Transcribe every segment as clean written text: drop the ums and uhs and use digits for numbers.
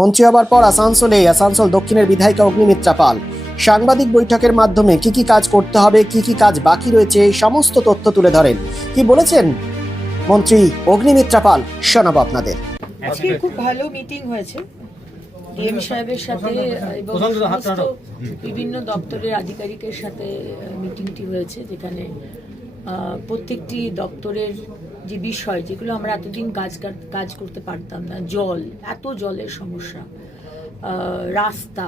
মন্ত্রী হবার পর আসানসোল দক্ষিণের বিধায়িকা অগ্নিমিত্রা পাল সাংবাদিক বৈঠকের মাধ্যমে কি কাজ করতে হবে, কি কাজ বাকি রয়েছে, সমস্ত তথ্য তুলে ধরেন। কি বলেছেন মন্ত্রী অগ্নিমিত্রা পাল, শোনাবো আপনাদের। আজকে খুব ভালো মিটিং হয়েছে ডিএম সাহেবের সাথে এবং সমস্ত বিভিন্ন দপ্তরের আধিকারিকের সাথে মিটিংটি হয়েছে, যেখানে প্রত্যেকটি দপ্তরের যে বিষয় যেগুলো আমরা এতদিন কাজ করতে পারতাম না, এত জলের সমস্যা, রাস্তা,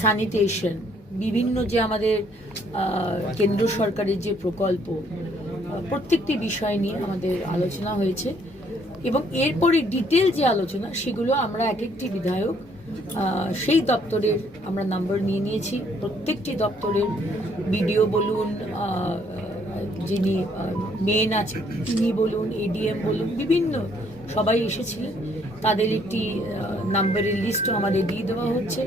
স্যানিটেশন, বিভিন্ন যে আমাদের কেন্দ্র সরকারের যে প্রকল্প, প্রত্যেকটি বিষয় নিয়ে আমাদের আলোচনা হয়েছে এবং এরপরে ডিটেল যে আলোচনা সেগুলো আমরা এক একটি বিধায়ক সেই দপ্তরের আমরা নাম্বার নিয়ে নিয়েছি। প্রত্যেকটি দপ্তরের বিডিও বলুন, যিনি মেন আছে তিনি বলুন, এডিএম বলুন, বিভিন্ন সবাই এসেছিলেন, তাদের একটি নাম্বারের লিস্টও আমাদের দিয়ে দেওয়া হচ্ছে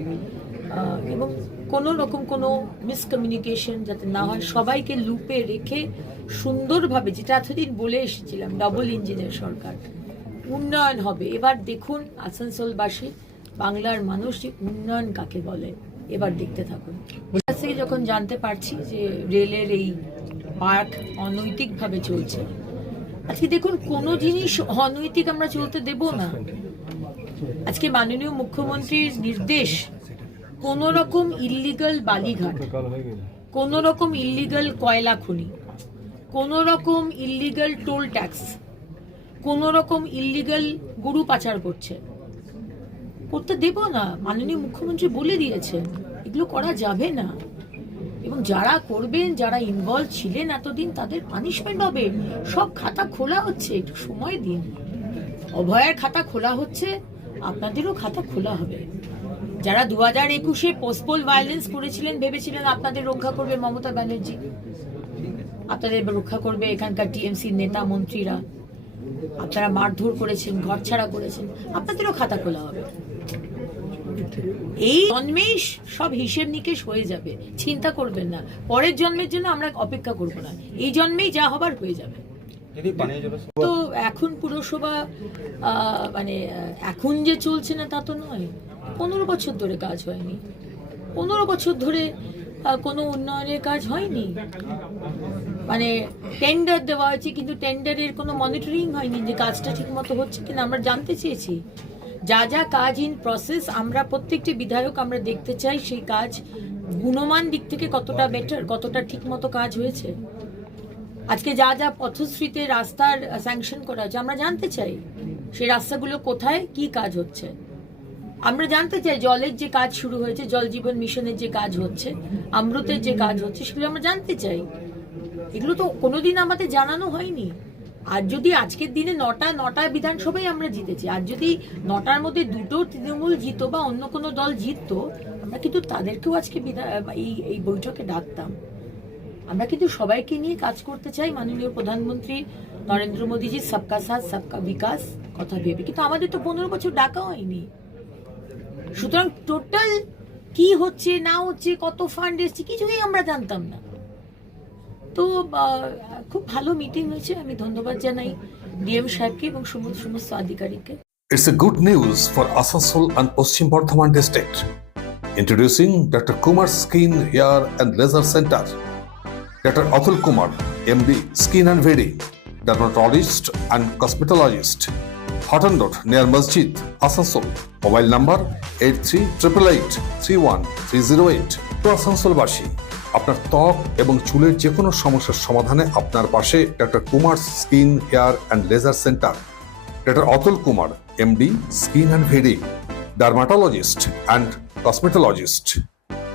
এবং কোনো রকম কোনো মিসকমিউনিকেশন যাতে না হয়, সবাইকে লুপে রেখে সুন্দরভাবে, যেটা এতদিন বলে এসেছিলাম, ডাবল ইঞ্জিনের সরকার, উন্নয়ন হবে। এবার দেখুন আসানসোলবাসী, বাংলার মানুষ যে উন্নয়ন কাকে বলে এবার দেখতে থাকুন। থেকে যখন জানতে পারছি যে রেলের এই পার্ক অনৈতিকভাবে চলছে, আজকে দেখুন কোনো জিনিস অনৈতিক আমরা চলতে দেব না। আজকে মাননীয় মুখ্যমন্ত্রীর নির্দেশ, কোন রকম ইল্লিগাল বালিঘাট, কোন রকম ইল্লিগাল কয়লা খনি, কোন রকম ইল্লিগাল টোল ট্যাক্স, কোন রকম ইল্লিগাল গরু পাচার করতে দেব না। মাননীয় মুখ্যমন্ত্রী বলে দিয়েছেন এগুলো করা যাবে না এবং যারা করবেন, যারা ইনভলভ ছিলেন এতদিন, তাদের পানিশমেন্ট হবে। সব খাতা খোলা হচ্ছে, একটু সময় দিন। অভয়ের খাতা খোলা হচ্ছে, আপনাদেরও খাতা খোলা হবে। যারা 2021-এ পোস্টপোল ভায়োলেন্স করেছিলেন, ভেবেছিলেন আপনাদের রক্ষা করবে মমতা ব্যানার্জি, আপনাদের রক্ষা করবে এখানকার টিএমসির নেতা মন্ত্রীরা, আপনারা মারধর করেছেন, ঘরছাড়া করেছেন, আপনাদেরও খাতা খোলা হবে। এই জন্মেই সব হিসেব নিকেশ হয়ে যাবে, চিন্তা করবেন না। পরের জন্মের জন্য আমরা অপেক্ষা করব না, এই জন্মেই যা হবার হয়ে যাবে। তো এখন পুরসভা মানে এখন যে চলছে না তা তো নয়, 15 বছর ধরে কাজ হয়নি, 15 বছর ধরে কোনো উন্নয়নের কাজ হয়নি। মানে টেন্ডার দেওয়া হয়েছে কিন্তু টেন্ডারের কোনো মনিটরিং হয়নি যে কাজটা ঠিক মতো হচ্ছে কিনা। আমরা জানতে চেয়েছি যা কাজ ইন প্রসেস, আমরা প্রত্যেকটি বিধায়ক আমরা দেখতে চাই সেই কাজ গুণমান দিক থেকে কতটা বেটার, কতটা ঠিক মতো কাজ হয়েছে। আজকে যা পথশ্রীতে রাস্তার স্যাংশন করা হয়েছে, আমরা জানতে চাই সেই রাস্তাগুলো কোথায়, কি কাজ হচ্ছে। আমরা জানতে চাই জলের যে কাজ শুরু হয়েছে, জল জীবন মিশনের যে কাজ হচ্ছে, অমৃতের যে কাজ হচ্ছে, সেগুলো আমরা জানতে চাই। এগুলো তো কোনোদিন আমাদের জানানো হয়নি। আর যদি আজকের দিনে নটা বিধানসভায় আমরা জিতেছি, আর যদি 9টার মধ্যে 2টো তৃণমূল জিতো বা অন্য কোনো দল জিততো, আমরা কিন্তু তাদেরকেও আজকে এই বৈঠকে ডাকতাম। আমরা কিন্তু সবাইকে নিয়ে কাজ করতে চাই, মাননীয় প্রধানমন্ত্রী নরেন্দ্র মোদীজির সবকা সাথ সবকা বিকাশ কথা ভেবে, কিন্তু আমাদের তো 15 বছর ডাকা হয়নি। সুতরাং টোটাল কি হচ্ছে না হচ্ছে, কত ফান্ড এসছে, কিছুই আমরা জানতাম না। তো খুব ভালো মিটিং হয়েছে, আমি ধন্যবাদ জানাই ডিএম সাহেবকে এবং সমস্ত আধিকারিককে। It's a good news for Asansol and Paschim Bardhaman district. Introducing Dr. Kumar Skin Hair and Laser Center. Dr. Atul Kumar, MD, Skin and Very, dermatologist and cosmetologist. Hotton Road near Masjid, Asansol. Mobile number 8388831308. To Asansol Bashi. আপনার ত্বক এবং চুলের যে কোনো সমস্যার সমাধানে আপনার পাশে doctor Kumar skin hair and laser centre. Doctor Atul Kumar, MD, skin and very, dermatologist and cosmetologist.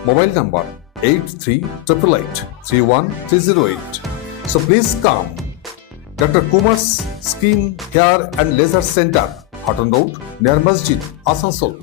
Mobile number 8388831308. So please come. Dr. Kumar's Skin, Hair and Laser Center, Hotton Road near Masjid, Asansol.